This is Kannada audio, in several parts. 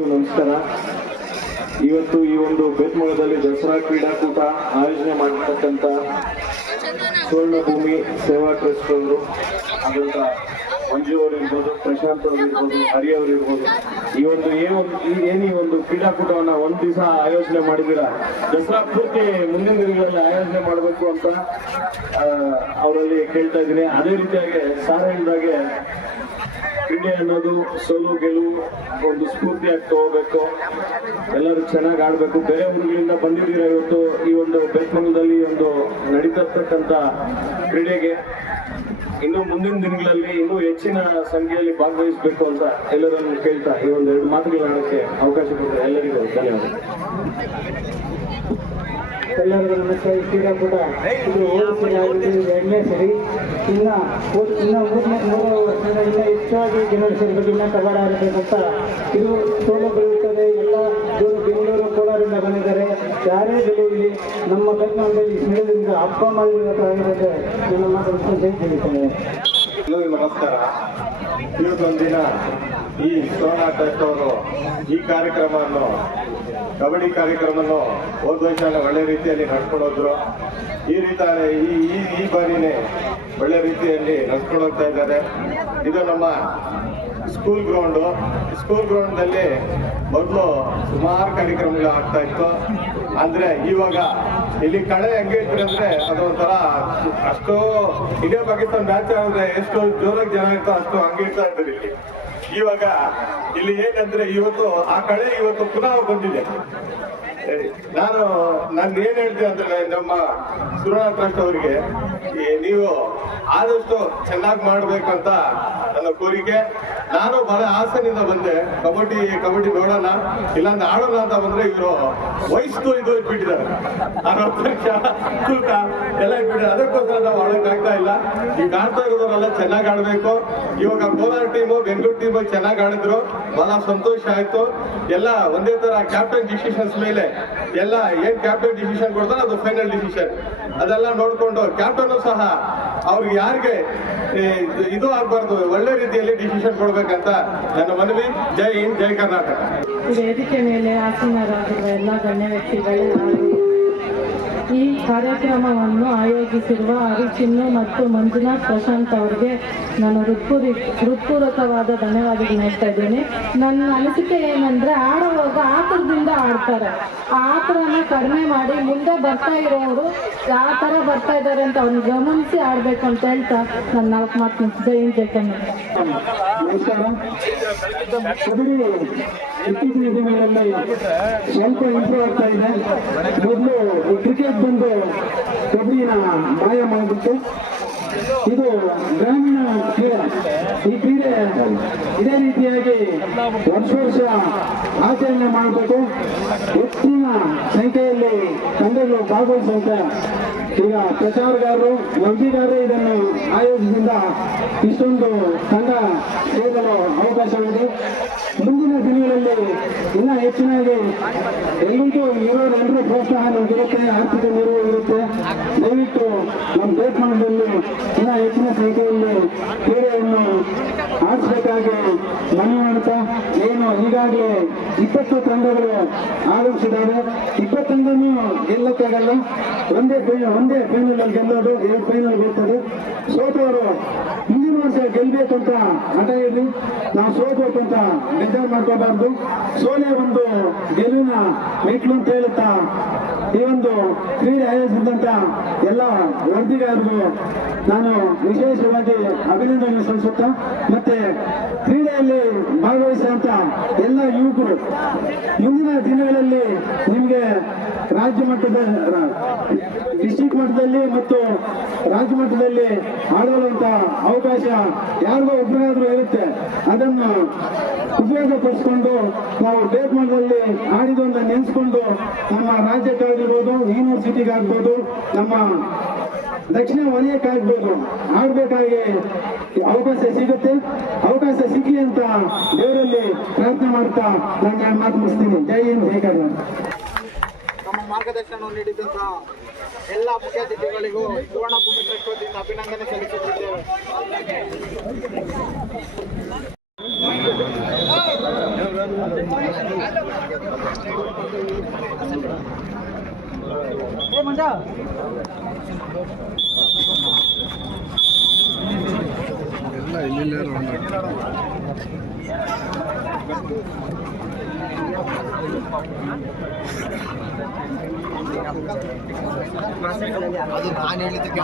ಎಲ್ರಿಗೂ ನಮಸ್ಕಾರ. ಇವತ್ತು ಈ ಒಂದು ಬೇತ್ಮಳದಲ್ಲಿ ದಸರಾ ಕ್ರೀಡಾಕೂಟ ಆಯೋಜನೆ ಮಾಡಿರ್ತಕ್ಕಂಥ ಸುವರ್ಣಭೂಮಿ ಸೇವಾ ಟ್ರಸ್ಟ್ ಅವರು ಆದಂತ ಮಂಜು ಅವರು ಇರ್ಬೋದು, ಪ್ರಶಾಂತ್ ಅವರು ಇರ್ಬೋದು, ಹರಿ ಅವರು ಇರ್ಬೋದು, ಈ ಒಂದು ಕ್ರೀಡಾಕೂಟವನ್ನ ಒಂದ್ ದಿವಸ ಆಯೋಜನೆ ಮಾಡಿದಿರ ದಸರಾ ಪೂರ್ತಿ ಮುಂದಿನ ದಿನಗಳಲ್ಲಿ ಆಯೋಜನೆ ಮಾಡಬೇಕು ಅಂತ ಅವರಲ್ಲಿ ಕೇಳ್ತಾ ಇದ್ದೀನಿ. ಅದೇ ರೀತಿಯಾಗಿ ಸಾರ್ ಹೇಳಿದಾಗೆ ಕ್ರೀಡೆ ಅನ್ನೋದು ಸೋಲು ಗೆಲುವು ಒಂದು ಸ್ಫೂರ್ತಿಯಾಗಿ ತಗೋಬೇಕು, ಎಲ್ಲರೂ ಚೆನ್ನಾಗಿ ಆಡ್ಬೇಕು. ಬೇರೆ ಊರುಗಳಿಂದ ಬಂದಿದ್ದೀರಾ ಇವತ್ತು ಈ ಒಂದು ಬೇತ್ಮಂಗಲದಲ್ಲಿ ಒಂದು ನಡೀತಿರ್ತಕ್ಕಂಥ ಕ್ರೀಡೆಗೆ ಇನ್ನು ಮುಂದಿನ ದಿನಗಳಲ್ಲಿ ಇನ್ನೂ ಹೆಚ್ಚಿನ ಸಂಖ್ಯೆಯಲ್ಲಿ ಭಾಗವಹಿಸಬೇಕು ಅಂತ ಎಲ್ಲರನ್ನು ಕೇಳ್ತಾ ಈ ಒಂದು 2 ಮಾತುಗಳಾಡಕ್ಕೆ ಅವಕಾಶ ಕೊಟ್ಟರೆ ಎಲ್ಲರಿಗೂ ಧನ್ಯವಾದ. ಎಲ್ಲರಿಗೂ ನಮಸ್ಕಾರ. ಈ ಕ್ರೀಡಾಕೂಟ ಇದು ಎರಡನೇ ಸರಿ. ಇನ್ನು 3 ವರ್ಷದಿಂದ ಹೆಚ್ಚಾಗಿ ಜನರು ಸೇರಿಬೇಕು, ಇನ್ನ ಕಬಾಡ ಆಡಬೇಕಂತ ಇದು ಸೋಲು ಬರುತ್ತದೆ. ಎಲ್ಲ ಬೆಂಗಳೂರು ಕೋಲಾರಿಂದ ಬಂದಿದ್ದಾರೆ. ಯಾರೇ ಬೆಳೆಯಲಿ ನಮ್ಮ ಬೆಂಗಳೂರಲ್ಲಿ ಸ್ಥಳದಿಂದ ಹಬ್ಬ ಮಾಡಿರುವಂತೆ ನನ್ನ ಮಾತನ್ನು ತಿಳಿಸುತ್ತೇನೆ. ನಮಸ್ಕಾರ. ಇವತ್ತೊಂದಿನ ಈ ಸೋನಾ ಟ್ರಸ್ಟ್ ಅವರು ಈ ಕಾರ್ಯಕ್ರಮವನ್ನು ಕಬಡ್ಡಿ ಕಾರ್ಯಕ್ರಮವನ್ನು ಹೋದ ವರ್ಷ ಒಳ್ಳೆ ರೀತಿಯಲ್ಲಿ ನಡ್ಕೊಂಡು ಹೋದ್ರು. ಈ ಬಾರಿನೇ ಒಳ್ಳೆ ರೀತಿಯಲ್ಲಿ ನಡ್ಕೊಂಡು ಹೋಗ್ತಾ ಇದ್ದಾರೆ. ಇದು ನಮ್ಮ ಸ್ಕೂಲ್ ಗ್ರೌಂಡ್ನಲ್ಲಿ ಮೊದಲು ಸುಮಾರು ಕಾರ್ಯಕ್ರಮಗಳು ಆಗ್ತಾ ಇತ್ತು. ಅಂದ್ರೆ ಇವಾಗ ಇಲ್ಲಿ ಕಡೆ ಹೆಂಗೆ ಇರ್ತಾರೆ ಅಂದ್ರೆ ಅದೊಂಥರ ಅಷ್ಟು ಇಂಡಿಯಾ ಪಾಕಿಸ್ತಾನ ಮ್ಯಾಚ್ ಆದ್ರೆ ಎಷ್ಟು ಜೋರಾಗಿ ಜನ ಇರ್ತೋ ಅಷ್ಟು ಹಂಗೆ ಇರ್ತಾ ಇರ್ತಾರೆ ಇಲ್ಲಿ. ಇವಾಗ ಇಲ್ಲಿ ಏನಂದ್ರೆ ಆ ಕಳೆ ಇವತ್ತು ಪುನಃ ಬಂದಿದೆ. ನಾನು ಏನ್ ಹೇಳ್ತೀನಿ ಅಂದ್ರೆ ನಮ್ಮ ಸುವರ್ಣ ಟ್ರಸ್ಟ್ ಅವರಿಗೆ ನೀವು ಆದಷ್ಟು ಚೆನ್ನಾಗಿ ಮಾಡ್ಬೇಕಂತ ನನ್ನ ಕೋರಿಕೆ. ನಾನು ಬಹಳ ಆಸೆನಿಂದ ಬಂದೆ. ಕಬಡ್ಡಿ ನೋಡೋಣ ಇಲ್ಲಾಂದ್ರೆ ಆಡೋಣ ಅಂತ ಬಂದ್ರೆ ಇವರು ವಯಸ್ಸು ಇದು ಇಟ್ಬಿಟ್ಟಿದ್ದಾರೆ, 60 ವರ್ಷ ತೂಕ ಎಲ್ಲ ಇಟ್ಬಿಟ್ಟಿದ್ದಾರೆ. ಅದಕ್ಕೋಸ್ಕರ ನಾವು ಆಡೋಕ್ಕಾಗ್ತಾ ಇಲ್ಲ. ಈಗ ಆಡ್ತಾ ಇರೋದವರೆಲ್ಲ ಚೆನ್ನಾಗಿ ಆಡ್ಬೇಕು. ಇವಾಗ ಕೋಲಾರ ಟೀಮು ಬೆಂಗಳೂರು ಟೀಮ್ ಚೆನ್ನಾಗಿ ಆಡಿದ್ರು, ಬಹಳ ಸಂತೋಷ ಆಯ್ತು. ಎಲ್ಲ ಒಂದೇ ತರ ಕ್ಯಾಪ್ಟನ್ ಡಿಸಿಷನ್ಸ್ ಮೇಲೆ ಎಲ್ಲ ಏನ್ ಕ್ಯಾಪ್ಟನ್ ಡಿಸಿಷನ್ ಕೊಡ್ತಾರೆ ಅದು ಫೈನಲ್ ಡಿಸಿಷನ್. ಅದೆಲ್ಲ ನೋಡ್ಕೊಂಡು ಕ್ಯಾಪ್ಟನ್ ಸಹ ಅವ್ರಿಗೆ ಯಾರಿಗೆ ಇದು ಆಗ್ಬಾರ್ದು, ಒಳ್ಳೆ ರೀತಿಯಲ್ಲಿ ಡಿಸಿಷನ್ ಕೊಡ್ಬೇಕಂತ ನನ್ನ ಮನವಿ. ಜೈ ಹಿಂದ್, ಜೈ ಕರ್ನಾಟಕ. ವೇದಿಕೆ ಮೇಲೆ ಆಸೀನರಾಗಿರುವ ಎಲ್ಲ ಗಣ್ಯ ವ್ಯಕ್ತಿಗಳು, ಈ ಕಾರ್ಯಕ್ರಮವನ್ನು ಆಯೋಜಿಸಿರುವ ಅರಿಚಿನ್ನು ಮತ್ತು ಮಂಜುನಾಥ್ ಪ್ರಶಾಂತ್ ಅವರಿಗೆ ನಾನು ಹೃತ್ಪೂರ್ವಕವಾದ ಧನ್ಯವಾದಗಳು ಹೇಳ್ತಾ ಇದ್ದೀನಿ. ನನ್ನ ಅನಿಸಿಕೆ ಏನಂದ್ರೆ ಆಡುವಾಗ ಆತರದಿಂದ ಆಡ್ತಾರೆ, ಆ ಆತರನ ಕಡಿಮೆ ಮಾಡಿ ಮುಂದೆ ಬರ್ತಾ ಇರೋರು ಯಾವ ಥರ ಬರ್ತಾ ಇದ್ದಾರೆ ಅಂತ ಅವ್ರನ್ನ ಗಮನಿಸಿ ಆಡ್ಬೇಕು ಅಂತ ಹೇಳ್ತಾ ನನ್ನ 4 ಮಾತು ಮುಗಿಸಿದೆ. ಇತ್ತೀಚಿನ ದಿನಗಳಲ್ಲಿ ಸ್ವಲ್ಪ ಇಂಪ್ರೂವ್ ಆಗ್ತಾ ಇದೆ. ಮೊದಲು ಕ್ರಿಕೆಟ್ ಬಂದು ಕಬಡ್ಡಿನ ಮಾಯ ಮಾಡಿಬಿಟ್ಟು ಇದು ಗ್ರಾಮೀಣ ಕ್ರೀಡೆ. ಈ ಕ್ರೀಡೆ ಇದೇ ರೀತಿಯಾಗಿ ವರ್ಷ ಆಚರಣೆ ಮಾಡಬೇಕು. ಹೆಚ್ಚಿನ ಸಂಖ್ಯೆಯಲ್ಲಿ ತಂಡಗಳು ಭಾಗವಹಿಸುವಂತೆ ಈಗ ಪ್ರಚಾರಗಾರರು, ವರದಿಗಾರರು ಇದನ್ನು ಆಯೋಗದಿಂದ ಇಷ್ಟೊಂದು ತಂಡ ಸೇರಲು ಅವಕಾಶವಿದೆ. ಮುಂದಿನ ದಿನಗಳಲ್ಲಿ ಇನ್ನೂ ಹೆಚ್ಚಿನಾಗಿ ಎಲ್ಲಿಗೂ ಇರೋರೆಲ್ಲರೂ ಪ್ರೋತ್ಸಾಹ ನಮಗಿರುತ್ತೆ, ಆರ್ಥಿಕ ನೆರವು ಇರುತ್ತೆ. ದಯವಿಟ್ಟು ನಮ್ಮ ಬೇತ್ಮಂಗಲದಲ್ಲಿ ಇನ್ನೂ ಹೆಚ್ಚಿನ ಸಂಖ್ಯೆಯಲ್ಲಿ ಕ್ರೀಡೆಯನ್ನು ಆಡಿಸಬೇಕಾಗಿ ಮನವಿ ಮಾಡುತ್ತಾ, ಏನು ಈಗಾಗಲೇ 20 ತಂಡಗಳು ಆಗಮಿಸಿದ್ದಾವೆ. 20 ತಂಡನೂ ಗೆಲ್ಲಕ್ಕಾಗಲ್ಲ. ಒಂದೇ ಫೈನಲ್ ಅಲ್ಲಿ ಗೆಲ್ಲೋದು, 2 ಫೈನಲ್ ಬರ್ತದೆ. ಸೋತವರು ಮುಂದಿನ ವರ್ಷ ಗೆಲ್ಲಬೇಕು ಅಂತ ಹಠ ಇರಲಿ. ನಾವು ಸೋತಬೇಕಂತ ನಿರ್ಧಾರ ಮಾಡ್ಕೋಬಾರ್ದು. ಸೋಲೆ ಒಂದು ಗೆಲುವಿನ ಮೆಟ್ಲು ಅಂತ ಹೇಳುತ್ತಾ ಈ ಒಂದು ಕ್ರೀಡೆ ಆಯೋಜಿಸಿದಂತ ಎಲ್ಲ ವರದಿಗಾರರು ನಾನು ವಿಶೇಷವಾಗಿ ಅಭಿನಂದನೆ ಸಲ್ಲಿಸುತ್ತಾ, ಮತ್ತೆ ಕ್ರೀಡೆಯಲ್ಲಿ ಭಾಗವಹಿಸುವಂತ ಎಲ್ಲ ಯುವಕರು ಮುಂದಿನ ದಿನಗಳಲ್ಲಿ ನಿಮಗೆ ರಾಜ್ಯ ಮಟ್ಟದ ಡಿಸ್ಟ್ರಿಕ್ಟ್ ಮಟ್ಟದಲ್ಲಿ ಮತ್ತು ರಾಜ್ಯ ಮಟ್ಟದಲ್ಲಿ ಆಡುವಂತ ಅವಕಾಶ ಯಾರಿಗೋ ಒಬ್ಬರಿಗಾದ್ರೂ ಇರುತ್ತೆ. ಅದನ್ನು ಉಪಯೋಗಪಡಿಸಿಕೊಂಡು ನಾವು ಬೇತ್ಮಂಗಲದಲ್ಲಿ ಆಡಿದೊಂದು ನೆನೆಸ್ಕೊಂಡು ನಮ್ಮ ರಾಜ್ಯಕ್ಕಾಗಿರ್ಬೋದು, ಯೂನಿವರ್ಸಿಟಿಗಾಗ್ಬೋದು, ನಮ್ಮ ದಕ್ಷಿಣ ವಲಯಕ್ಕಾಗ್ಬೋದು ಆಡ್ಬೇಕಾಗಿ ಅವಕಾಶ ಸಿಗುತ್ತೆ. ಅವಕಾಶ ಸಿಗ್ಲಿ ಅಂತ ದೇವರಲ್ಲಿ ಪ್ರಾರ್ಥನೆ ಮಾಡ್ತಾ ನಾನು ಮಾತು ಮುಗಿಸ್ತೀನಿ. ಜೈ ಹಿಂದ್, ಜೈ ಕರ್ನಾಟಕ. ನಮ್ಮ ಮಾರ್ಗದರ್ಶನ ನೀಡಿದಂತಹ ಎಲ್ಲ ಮುಖ್ಯ ಅತಿಥಿಗಳಿಗೂ ಸುವರ್ಣ ಭೂಮಿ ಟ್ರಸ್ಟ್ ವತಿಯಿಂದ ಅಭಿನಂದನೆ ಸಲ್ಲಿಸುತ್ತಿದ್ದೇವೆ. ಅದು ನಾನು ಹೇಳಿದ್ದಕ್ಕೆ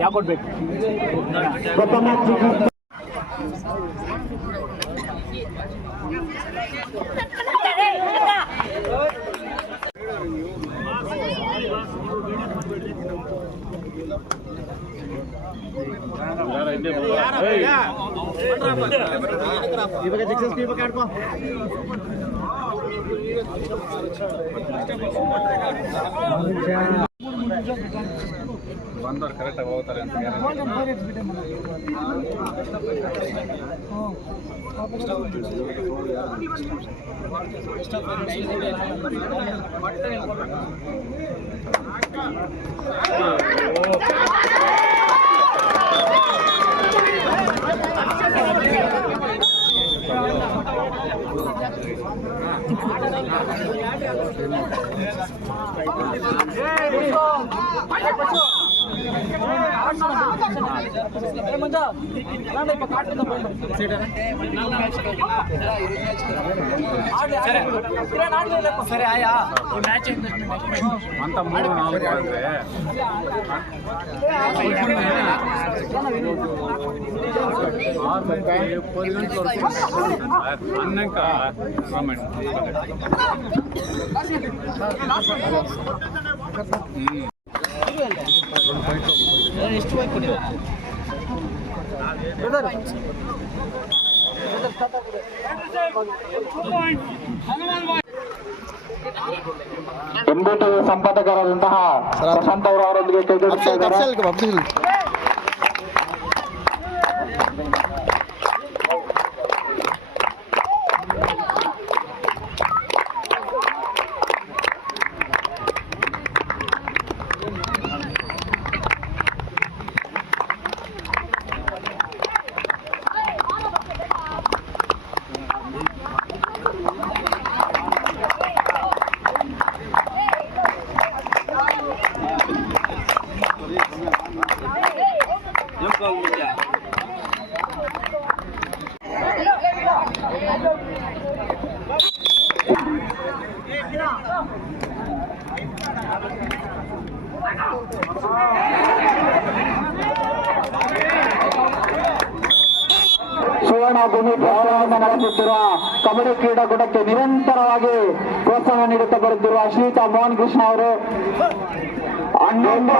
ಯಾಕೆ ಕೊಡ್ಬೇಕು ಇವಾಗ ಜೆಕ್ಸಸ್ ಇವಾಗ ಆಡ್ಕೋ ಬಂದವ್ರು ಕರೆಕ್ಟಾಗಿ ಹೋಗ್ತಾರೆ ಅಂತ ಸರಿ ಆಯಾ ಅಂತ 3-4 ಅಂದ್ರೆ ಅನ್ನಕ ಗೌರ್ಮೆಂಟ್ ಎಷ್ಟು ಬೈಕ್ ಕೊಟ್ಟಿದೆ ಎಂಬತ್ತು ಸಂಪಾದಕರಾದಂತಹ ಪ್ರಶಾಂತ್ ಅವರು ಅವರೊಂದಿಗೆ ಕೈಗೊಳ್ಳುತ್ತಾ ಇದ್ದಾರೆ. ಸುವರ್ಣ ಭೂಮಿ ಪ್ರೋತ್ಸಾಹವನ್ನು ನಡೆಸುತ್ತಿರುವ ಕಬಡ್ಡಿ ಕ್ರೀಡಾಕೂಟಕ್ಕೆ ನಿರಂತರವಾಗಿ ಪ್ರೋತ್ಸಾಹ ನೀಡುತ್ತಾ ಬರುತ್ತಿರುವ ಶ್ರೀಯುತ ಮೋಹನ್ ಕೃಷ್ಣ ಅವರು 11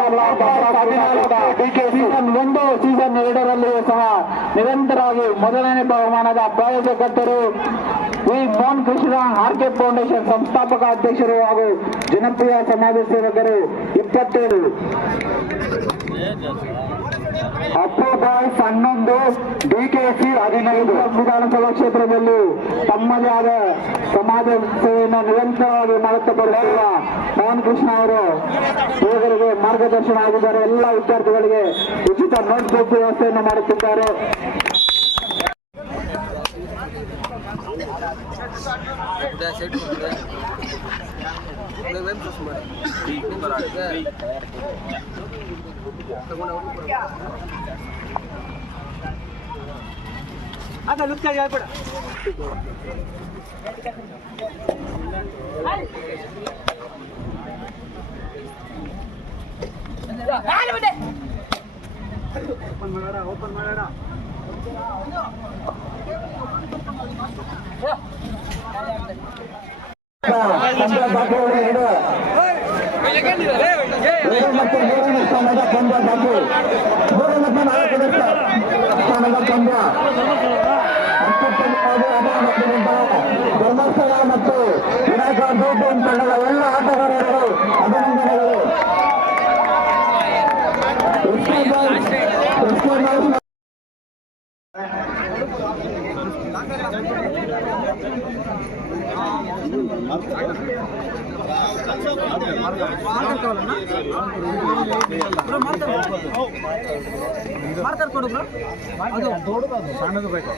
ಸೀಸನ್ 1 ಸೀಸನ್ 2ರಲ್ಲಿಯೂ ಸಹ ನಿರಂತರವಾಗಿ ಮೊದಲನೇ ಬಹುಮಾನದ ಪ್ರಾಯೋಜಕರ್ತರು V Mohan Krishna RK foundation ಸಂಸ್ಥಾಪಕ ಅಧ್ಯಕ್ಷರು ಹಾಗೂ ಜನಪ್ರಿಯ ಸಮಾಜ ಸೇವಕರು 27 ಅಪ್ಪು ಬಾಯ್ಸ್ 11 ಡಿಕೆಸಿ 15 ವಿಧಾನಸಭಾ ಕ್ಷೇತ್ರದಲ್ಲಿ ತಮ್ಮದೇ ಆದ ಸಮಾಜ ಸೇವೆಯನ್ನು ನಿರಂತರವಾಗಿ ಮಾಡುತ್ತಾ ಬರುತ್ತಿರುವ ಮೋಹನ್ ಕೃಷ್ಣ ಅವರು ಯುವಕರಿಗೆ ಮಾರ್ಗದರ್ಶನ ಆಗಿದ್ದಾರೆ. ಎಲ್ಲ ವಿದ್ಯಾರ್ಥಿಗಳಿಗೆ ಉಚಿತ ನೋಟ್ಬುಕ್ ವ್ಯವಸ್ಥೆಯನ್ನು ಮಾಡುತ್ತಿದ್ದಾರೆ. ಓಪನ್ ಮಾಡೋಣ ಧರ್ಮಸ್ಥಳ ಮತ್ತು ವಿನಾಯಕ ತಂಡದ ಎಲ್ಲ ಆಟಗಾರರು ಅಭಿನಂದನೆಗಳು. ಮಾರ್ಕರ್ ಕೊಡು ಬ್ರೋ. ಅದು ದೊಡ್ಡದು ಸಣ್ಣದು ಬೇಕು.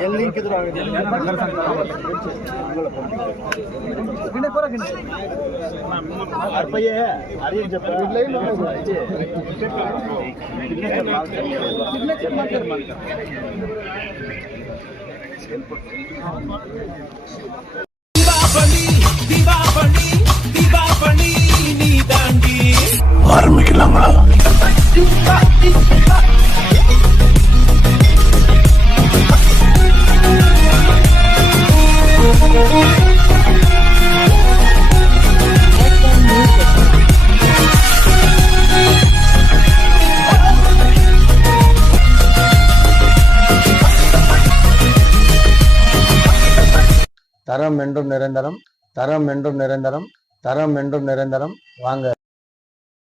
ಜಲ್ದಿ ಕಿದ್ರು ஆரம்பிக்கலாங்களா? தரம் என்றும் நிரந்தரம், தரம் என்றும் நிரந்தரம், தரம் என்றும் நிரந்தரம். வாங்க.